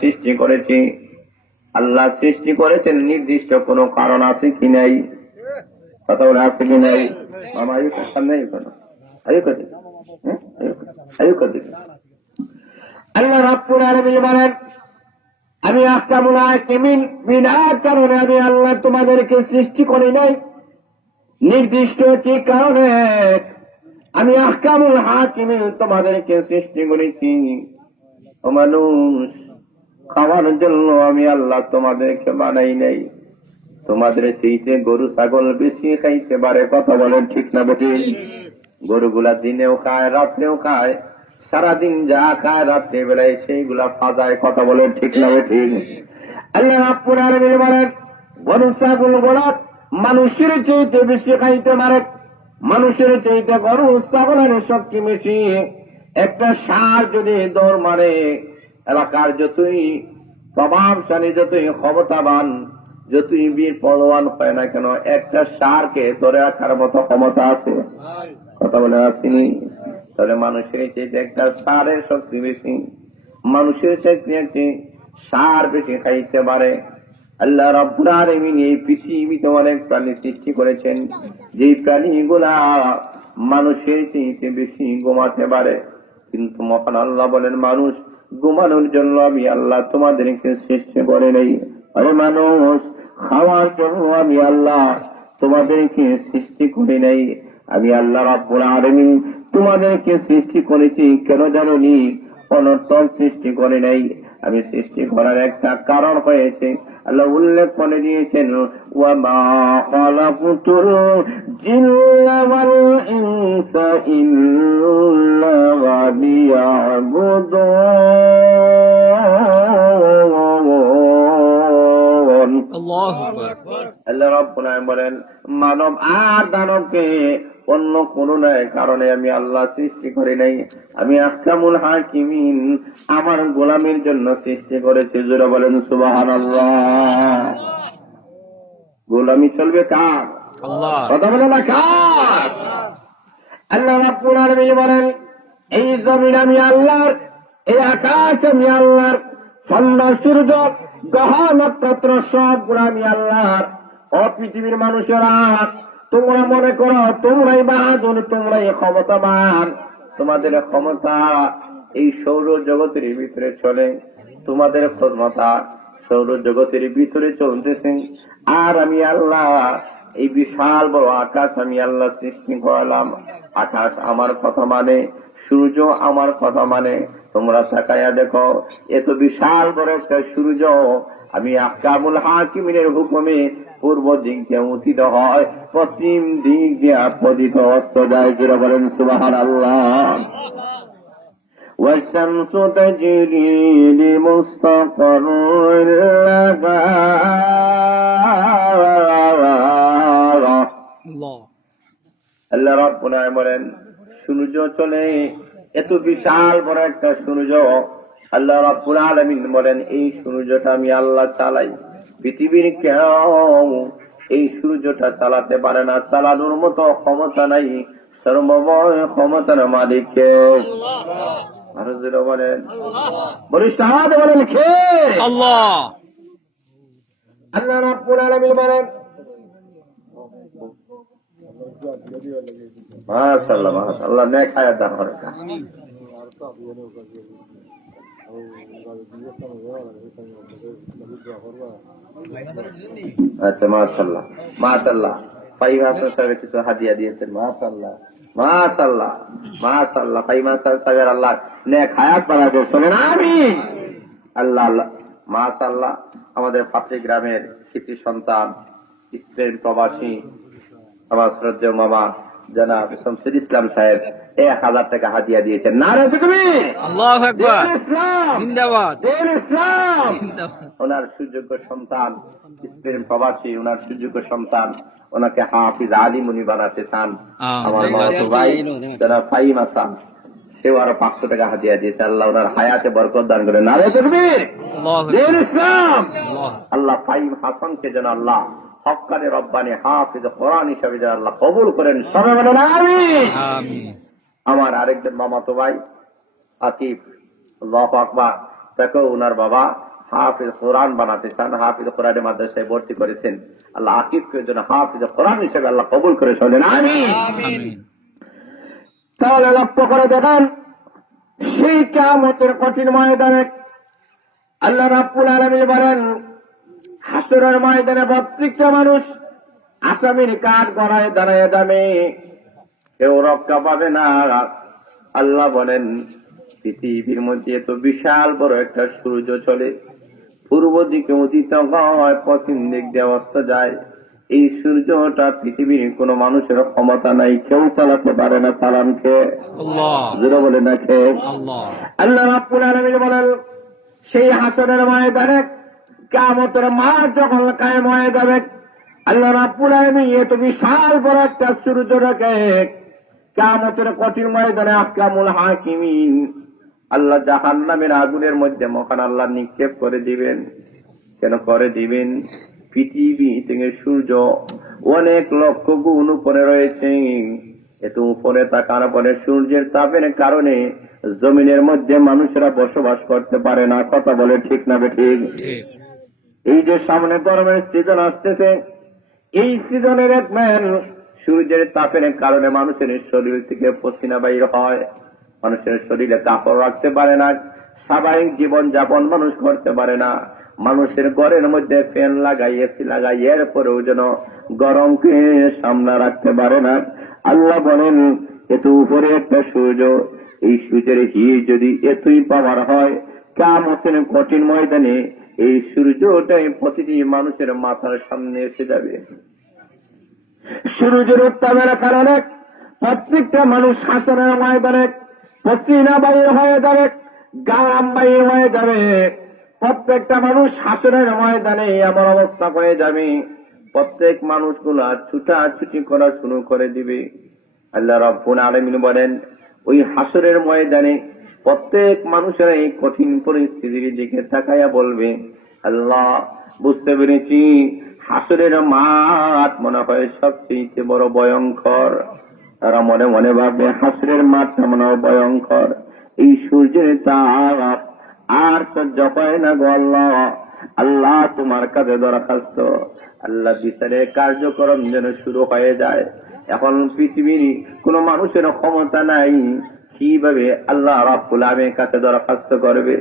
সৃষ্টি করেছি। আল্লাহ সৃষ্টি করেছেন নির্দিষ্ট কোনো কারণ আছে কি নাই? কথা বলে আছে কি নাই? মামা নেই কোনো আল্লাহ রাব্বুল আলামিন বলেন, আমি আহকামুল হাকিমিন, বিনা কারণে আমি আল্লাহ তোমাদেরকে সৃষ্টি করি নাই, নির্দিষ্ট কি কারণে আমি আহকামুল হাকিমিন তোমাদেরকে সৃষ্টি করেছি। ও মানুষ, খাওয়ার জন্য আমি আল্লাহ তোমাদেরকে বানাই নাই। তোমাদের চাইতে গরু ছাগল বেশি খাইতে পারে, কথা বলেন ঠিক না বেঠিক? গরুগুলা দিনেও খায়, রাত্রেও খায়, সারাদিন যা খায় রাত্রে বেলায় সেইগুলা ফাজায়, কথা বলেন ঠিক না বেঠিক? আল্লাহ রাব্বুল আলামিন বলেন, গরু ছাগল গুলা মানুষের চাইতে বেশি খাইতে পারে, মানুষের চাইতে গরু ছাগলের শক্তি বেশি। একটা ষাঁড় যদি দৌড় মারে, এলাকার যতই প্রভাবশালী, যতই ক্ষমতাবান, যতই বীর পলওয়ান হয় না কেন, একটা ষাঁড়কে ধরে রাখার মতো ক্ষমতা আছে, কথা বলে আসেনি? তাহলে মানুষের চাইতে একটা ষাঁড়ের শক্তি বেশি, মানুষের চাইতে একটি ষাঁড় বেশি খাইতে পারে। আল্লাহ রাব্বুল আলামিন এই পৃথিবীতে অনেক প্রাণী সৃষ্টি করেছেন, যেই প্রাণীগুলা মানুষের চাইতে বেশি ঘুমাতে পারে। কিন্তু মহান আল্লাহ বলেন, মানুষ ঘুমানোর জন্য আমি আল্লাহ তোমাদেরকে সৃষ্টি করে নেই। আরে মানুষ, খাওয়ার জন্য আমি আল্লাহ তোমাদেরকে সৃষ্টি করে নাই। আমি আল্লাহ রাব্বুল আলামিন তোমাদেরকে সৃষ্টি করেছি কেন জানোনি? অনর্থক সৃষ্টি করে নাই। আমি সৃষ্টি করার একটা কারণ হয়েছে, আল্লাহ উল্লেখ করে দিয়েছেন, ওয়া মা খালাকুতুল জিন্না ওয়াল ইনসা ইল্লা লিয়াবুদুন। আল্লাহ রাব্বুল আলামিন বলেন, মানব আর দানবকে অন্য কোন কারণে আমি আল্লাহ সৃষ্টি করি নাই। আমি আহকামুল হাকিমিন আমার গোলামের জন্য সৃষ্টি করেছি। জোরে বলেন সুবহানাল্লাহ। গোলামি চলবে কার? আল্লাহ। কথা বলে না কার? আল্লাহ রাব্বুল আলামিন বলেন, এই জমিন আমি আল্লাহর, এই আকাশ আমি আল্লাহর, চন্দ্র সূর্য গ্রহ নক্ষত্র সবগুলো আমি আল্লাহর। ও পৃথিবীর মানুষেরা, তোমরা মনে করো তোমরাই বাহাদুর, তোমরাই ক্ষমতাবান, তোমাদের ক্ষমতা এই সৌর জগতের ভিতরে চলে, তোমাদের ক্ষমতা সৌর জগতের ভিতরে চলতেছে। আর আমি আল্লাহ এই বিশাল বড় আকাশ আমি আল্লাহ সৃষ্টি করলাম। আকাশ আমার কথা মানে, সূর্য আমার কথা মানে। তোমরা তাকায়া দেখো, এত বিশাল বড় একটা সূর্য আমি আহকামুল হাকিমিনের হুকুমে পূর্ব দিক দিয়ে উঠিত হয়, পশ্চিম দিক দিয়ে পতিত অস্ত যায়। যারা বলেন সুবহানাল্লাহ। والشمس تجري لمستقر لها। আল্লাহ রাব্বুল আলামিন বলেন, সূর্য চলে, এত বিশাল বড় একটা সূর্য। আল্লাহ রাব্বুল আলামিন বলেন, এই সূর্যটা আমি আল্লাহ চালাই। পৃথিবীর কেউ এই সূর্যটা চালাতে পারে না, চালানোর মতো ক্ষমতা নাই। সর্বময় ক্ষমতার মালিক কে? আরো জোরে বলেন, বলিষ্ঠ হাত বলেন কে? আল্লাহ। আল্লাহ রাব্বুল আলামিন বলেন, মাশাআল্লাহ মাশাআল্লাহ, নেক হায়াত দান করেন। আচ্ছা, মাশাআল্লাহ মাশাআল্লাহ। ফাইম হাসান সাহেব কিছু হাদিয়া দিয়েছেন, মাশাআল্লাহ মাশাআল্লাহ মাশাআল্লাহ। ফাইম হাসান সাহেব আল্লাহ নেক হায়াত বাড়াতে, শোনেন আমিন। আল্লাহ আল্লাহ মাশাআল্লাহ। আমাদের পাত্রী গ্রামের কৃতি সন্তান, স্পেন প্রবাসী আমার শ্রদ্ধেয় মামা জনাব শামসুল ইসলাম সাহেব 1000 টাকা হাদিয়া দিয়েছেন। নারে তাকবীর, আল্লাহু আকবার, জিন্দাবাদ, দিন ইসলাম। ওনার সুযোগ্য সন্তান স্পেন প্রবাসী, ওনার সুযোগ্য সন্তান, ওনাকে হাফিজ আলিম উনি বানাতে চান। আমার মামাতো ভাই জনাব ফাহিম হাসান, সেও আরো 500 টাকা হাদিয়া দিয়েছে। আল্লাহ ওনার হায়াতে বরকত দান করেন। নারে তাকবীর, দিন ইসলাম। আল্লাহ ফাহিম হাসানকে যেন আল্লাহ হক্কানি রব্বানি হাফিজ কোরআন হিসাবে যেন আল্লাহ কবুল করেন। সবাই বলেন আমিন। আমার আরেকজন মামাতো ভাই আতিফ, আল্লাহু আকবার, তাকে ওনার বাবা হাফিজ কোরআন বানাতে চান, হাফিজ কোরআনের মাদ্রাসায় ভর্তি করেছেন। আল্লাহ আকিবকে জন্য হাফিজ কোরআন হিসেবে আল্লাহ কবুল করে চলেন, আমিন। তাহলে লক্ষ্য করে দেখেন, সেই কিয়ামতের কঠিন ময়দানে আল্লাহ রাব্বুল আলামিন বলেন, হাসরের ময়দানে প্রত্যেকটা মানুষ আসামির কাঠ গড়ায় দাঁড়ায় যাবে, কেউ রক্ষা পাবে না। আল্লাহ বলেন, পৃথিবীর মধ্যে এত বিশাল বড় একটা সূর্য চলে, পূর্ব দিকে উদিত হয়, পশ্চিম দিক দিয়ে অস্ত যায়। এই সূর্যটা পৃথিবীর কোন মানুষের ক্ষমতা নাই, কেউ চালাতে পারে না। চালান কে? আল্লাহ। বলে না কে? আল্লাহ রাব্বুল আলামিন বলেন, সেই হাসরের ময়দানে কিয়ামতের মাঠ যখন কায়েম হয়ে যাবে, আল্লাহ রাব্বুল আলামিন এত বিশাল বড় একটা সূর্যটাকে কিয়ামতের কঠিন ময়দানে আহকামুল হাকিমিন আল্লাহ জাহান্নামের আগুনের মধ্যে মহান আল্লাহ নিক্ষেপ করে দিবেন। কেন করে দিবেন? পৃথিবী থেকে সূর্য অনেক লক্ষ গুণ উপরে রয়েছে, এত উপরে থাকার পরে সূর্যের তাপের কারণে জমিনের মধ্যে মানুষেরা বসবাস করতে পারে না। কথা বলে ঠিক না বেঠিক? এই যে সামনে গরমের সিজন আসতেছে, এই সিজনের এক ম্যান সূর্যের তাপের কারণে মানুষের শরীর থেকে পসিনা বাইর হয়, মানুষের শরীরে কাপড় রাখতে পারে না, স্বাভাবিক জীবন যাপন মানুষ করতে পারে না। মানুষের ঘরের মধ্যে ফ্যান লাগাই, এসি লাগাই, এরপরেও যেন গরমকে সামলা রাখতে পারে না। আল্লাহ বলেন, এত উপরে একটা সূর্য, এই সূর্যের হিট যদি এতই পাওয়ার হয়, কিয়ামতের কঠিন ময়দানে এই সূর্যটাই প্রতিটি মানুষের মাথার সামনে এসে যাবে। সূর্যের উত্তাপের কারণে প্রত্যেকটা মানুষ হাসরের ময়দানে পসিনা বাইর হয়ে যাবে, গাম বাইর হয়ে যাবে। প্রত্যেকটা মানুষ হাসরের ময়দানে এমন অবস্থা হয়ে যাবে, প্রত্যেক মানুষগুলা ছুটাছুটি করা শুরু করে দিবে। আল্লাহ রাব্বুল আলামিন বলেন, ওই হাসরের ময়দানে প্রত্যেক মানুষের এই কঠিন পরিস্থিতির দিকে তাকাইয়া বলবে, আল্লাহ বুঝতে পেরেছি হাসরের মাঠ মনে হয় সবচেয়ে বড় ভয়ঙ্কর। তারা মনে মনে ভাববে, হাসরের মাঠটা মনে হয় ভয়ঙ্কর, এই সূর্যের তাপ আর সহ্য হয় না গো আল্লাহ। আল্লাহ তোমার কাছে দরখাস্ত, আল্লাহ বিচারের কার্যক্রম যেন শুরু হয়ে যায়। এখন পৃথিবীর কোন মানুষের ক্ষমতা নাই, কিভাবে আল্লাহ রাব্বুল আলামিনের কাছে দরখাস্ত করবে?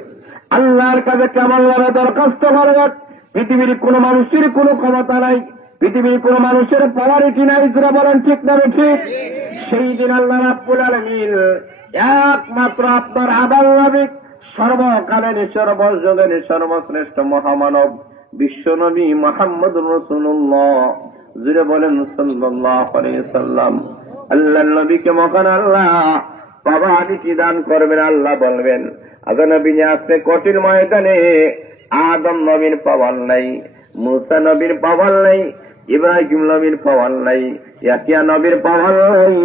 আল্লাহর কাছে কেমন ভাবে দরখাস্ত করবে? পৃথিবীর কোন মানুষের কোন ক্ষমতা নাই, পৃথিবীর কোন মানুষের পাওয়ারিটি নাই। যারা বলেন ঠিক না ঠিক? সেই দিন আল্লাহ রাব্বুল আলামিন একমাত্র আপনার আবার নবী, সর্বকালের সর্বযুগের সর্বশ্রেষ্ঠ মহামানব বিশ্বনবী মুহাম্মদুর রাসূলুল্লাহ, যিনি বলেন সাল্লাল্লাহু আলাইহি সাল্লাম, আল্লাহর নবীকে মহান আল্লাহ পাওয়ারিটি দান করবেন। আল্লাহ বলবেন, আদম নবী আসছে কঠিন ময়দানে, আদম নবীর পাওয়ার নাই, মুসা নবীর পাওয়ার নাই, ইব্রাহিম নবীর পাওয়ার নাই, ইয়াহিয়া নবীর পাওয়ার নাই,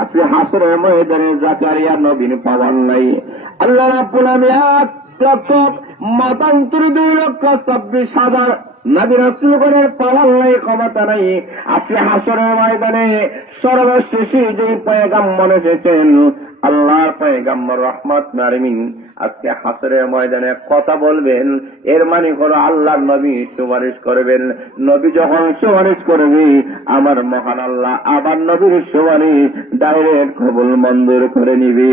আজকে হাসরের ময়দানে জাকারিয়া নবীর পাওয়ার নাই। আল্লাহ রাব্বুল আলামিন 1,27,2,26,000 নবী রাসূলগণের পাওয়ার নাই, ক্ষমতা নাই। আজকে হাসরের ময়দানে সর্বশেষ যে পয়গম্বর এসেছেন, আল্লাহর পয়গম্বর রাহমাত আলামিন, আজকে হাসরের ময়দানে কথা বলবেন। এর মানে হলো আল্লাহর নবী সুপারিশ করবেন। নবী যখন সুপারিশ করবে, আমার মহান আল্লাহ আবার নবীর সুপারিশ ডাইরেক্ট কবুল মঞ্জুর করে নিবে।